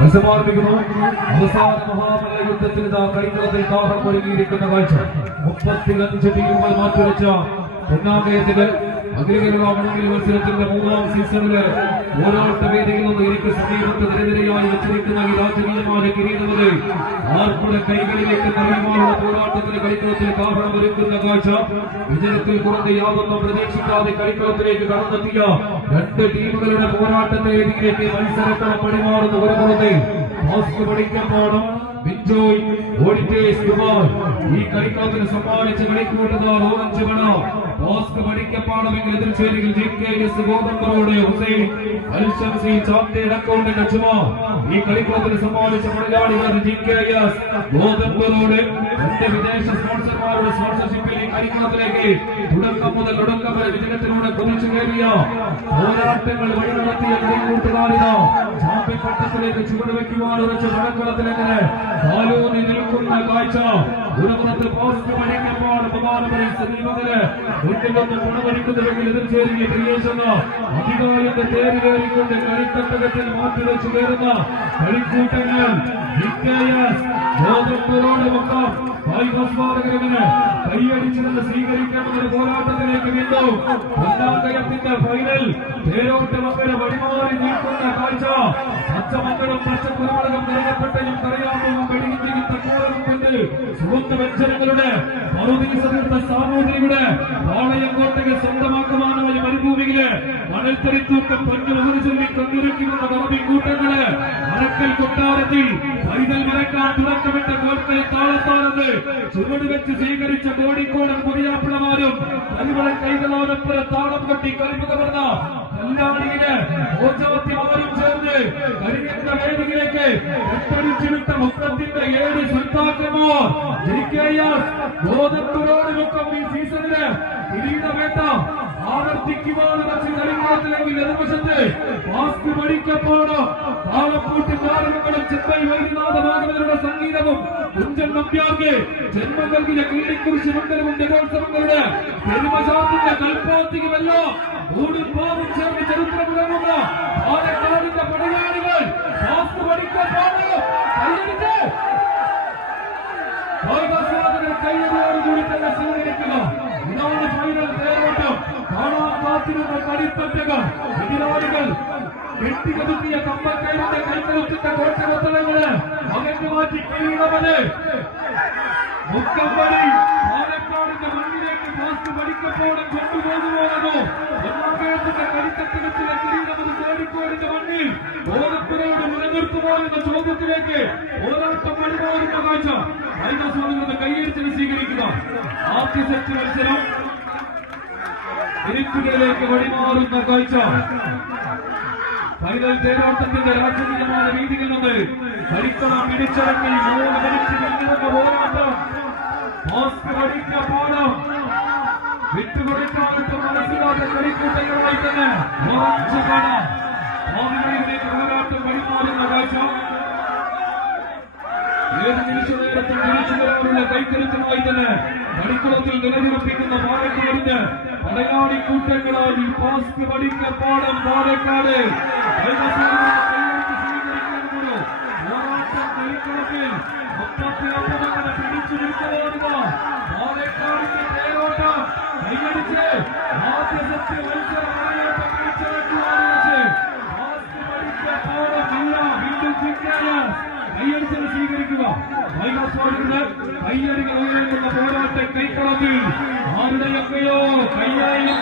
മത്സരമാരംഭിക്കുന്നു അവസാന മഹാമല്ല യുദ്ധത്തിൽ ഇതാ കളിക്കളത്തിൽ കാഹളം ഒരുങ്ങിയിരിക്കുന്ന കാഴ്ച. മുപ്പത്തിയഞ്ച് ടീമുകൾ മാറ്റിവെച്ച മണ്ണിൽ മത്സരത്തിന്റെ മൂന്നാം സീസണിൽ പോരാട്ട വേദിയിൽ നിന്ന് എനിക്ക് സമീപത്ത് നിരനിരയായി വെച്ചിരിക്കുന്ന ഈ രാജകീയമായ കിരീടമത് ആർക്കുടെ കൈകളിലേക്ക് നിറയുമാനുള്ള പോരാട്ടത്തിന് കാഴ്ച. വിജയത്തിൽ കുറഞ്ഞ യാതൊന്നും പ്രതീക്ഷിക്കാതെ കളിക്കളത്തിലേക്ക് രണ്ട് ടീമുകളുടെ പോരാട്ടത്തെ ഇതിലേക്ക് മത്സരക്കളം പടിമാറുന്ന ഒരു പുറത്തെ മാസ്ക് പഠിക്കപ്പാടം ബിജോയ് ഓഡിറ്റേഴ്സ് ഈ കളിക്കളത്തിന് സമ്മാനിച്ച് കളിക്കൂട്ടുന്ന ഓറഞ്ച് മാസ്ക് പഠിക്കപ്പാടുമെങ്കിൽ എതിർച്ചേരികൾ ജി കെ എസ് ഗോതമ്പറോട് ഹുസൈൻ അൽഷംസി ചാർട്ടേഡ് അക്കൗണ്ടന്റ് അച്ചുമ ഈ കളിക്കളത്തിന് സമ്മാനിച്ച മലയാളികൾ ജി കെ എസ് ഗോതമ്പറോട് തന്റെ വിദേശ സ്പോൺസർമാരുടെ സ്പോൺസർഷിപ്പിൽ ഈ കളിക്കളത്തിലേക്ക് തുടക്കം മുതൽ തുടക്കം വരെ വിജയത്തിലൂടെ കുതിച്ചു കയറിയ പോരാട്ടങ്ങൾ വഴി നടത്തിയ കളിക്കൂട്ടുകാരിത ചാമ്പ്യൻ പട്ടത്തിലേക്ക് ചുവടുവെക്കുവാൻ ഉറച്ച മടക്കളത്തിലെങ്ങനെ കാലൂന്നി നിൽക്കുന്ന കാഴ്ച. ഉറവത്ത് പോസ്റ്റ് ബഹുമാനപുരം സമീപത്തിൽ മുന്നിൽ വന്ന് ഗുണമടിക്കുന്നവെങ്കിൽ എതിർച്ചേരിയ ക്രിയേഷന അധികാരത്തെ തേര് കയറിക്കൊണ്ട് കളിക്കട്ടകത്തിൽ മാറ്റിവെച്ചു കയറുന്ന കളിക്കൂട്ടങ്ങൾ ഗോതമ്പുരോട് മൊത്തം കായികസ്മാരകരവിന് കൈയടിച്ചു നിന്ന് സ്വീകരിക്കണമെന്ന പോരാട്ടത്തിലേക്ക് വീണ്ടും ഒന്നാങ്കയത്തിന്റെ ഫൈനൽ തേരോട്ട് മക്കളെ വഴിമാറി നിൽക്കുന്ന കാഴ്ച. പച്ചമക്കളും പച്ചക്കുരുമുളകും നിറയപ്പെട്ടയും മറുതീസതീർത്ത സാമൂതിരിയുടെ പാളയം കോട്ടകൾ സ്വന്തമാക്കുവാനായി മരുഭൂമിയിൽ മണൽത്തരിത്തൂക്കം പഞ്ഞു ഒരു ചൊല്ലി കണ്ണുരുക്കി വന്ന പറമ്പിൻ കൊട്ടാരത്തിൽ പൈതൽ മറക്കാൻ തുറക്കമിട്ട കോട്ടയിൽ താളത്താണെന്ന് ചുവട് വെച്ച് സ്വീകരിച്ച കോഴിക്കോടൻ പുതിയാപ്പിളമാരും കരിവള കൈകളോടൊപ്പം താളം കൊട്ടി കരിമ്പ് കവർന്ന കല്യാണിയിൽ ഓജാത്തിമാരും ചേർന്ന് കരിഞ്ഞ വേദിയിലേക്ക് മുക്കത്തിന്റെ ഏഴ് സുൽത്താക്കന്മാർ മുക്കം ഈ സീസണിൽ കിരീടവേട്ട ആവർത്തിക്കുവാൻ വെച്ച് കളിക്കളത്തിലെങ്കിൽ എതിർവശത്ത് പഠിക്കപ്പോഴോ കാലപ്പൂട്ടി കാരണങ്ങളും ചെമ്പൈ വൈദ്യനാഥമാകുന്നവരുടെ സംഗീതവും കുഞ്ചൻ നമ്പ്യാർക്ക് ജന്മം നൽകിയ കിള്ളിക്കുറിശി മണ്ഡലവും രഥോത്സവങ്ങളുടെ പെരുമശാത്തിന്റെ ചേർന്ന് ചരിത്രമുറങ്ങുന്ന പാലക്കാടിന്റെ പടയാളികൾ മാസ്ക് പഠിക്കപ്പോഴോ കൈയടിച്ച് കായികാസ്വാദകർ കൈയടിയോടുകൂടി തന്നെ സ്വീകരിക്കുക ഇതാണ് ഫൈനൽ തേരോട്ടം കാത്തിരുന്ന കളിത്തട്ടുകൾ എതിരാളികൾ കെട്ടികതുക്കിയ കമ്പക്കൈയുടെ കൈക്കലുത്തിന്റെ കോട്ടകൊത്തളങ്ങൾ അകന്നു മാറ്റി കിരീടമത് മുക്കമ്പടി പാലക്കാടിന്റെ മണ്ണിലേക്ക് മാസ്ക് പഠിക്കപ്പോഴും കൊണ്ടുപോകുവാനോ ഒന്നാകേത്തിന്റെ കളിത്തട്ടകത്തിലെ കിരീടമത് കോഴിക്കോടിന്റെ മണ്ണിൽ ഓരപ്പുറയോട് നിലനിർത്തുമോ എന്ന ചോദ്യത്തിലേക്ക് പോരാട്ടം വഴിമാറുന്ന കാഴ്ച. കൈകാസ്വാമികളുടെ കൈയടിച്ചിന് സ്വീകരിക്കുക. ആദ്യ സെറ്റ് മത്സരം. ഇരിക്കുകളിലേക്ക് വഴിമാറുന്ന കാഴ്ച ഫൈനൽ തേരോട്ടത്തിന്റെ രാജകീയമായ രീതിയിൽ നിന്ന് ഹരിക്കണം പിടിച്ചിറങ്ങി മൂന്ന് മിനിറ്റ് പോരാട്ടം. മാസ്ക് ഏത് നിമിഷ നേരത്തും തിരിച്ചു വരാനുള്ള കൈക്കരുത്തുമായി തന്നെ കളിക്കുളത്തിൽ നിലനിർപ്പിക്കുന്ന പാലക്കാടിന് പടയാളി കൂട്ടങ്ങളായി പാസ്ക് പഠിക്ക പാടം പാലക്കാട് പോരാട്ടം കളിക്കളത്തിൽ മുപ്പത്തിയൊമ്പതങ്ങനെ പിടിച്ചു നിൽക്കുവാനുള്ള കൈയടിച്ചത് സ്വീകരിക്കുക. കൈയടികൾ ഉയരുന്ന പോരാട്ട കൈക്കളത്തിൽ ആരുടെയൊക്കെയോ കൈയായിരുന്നു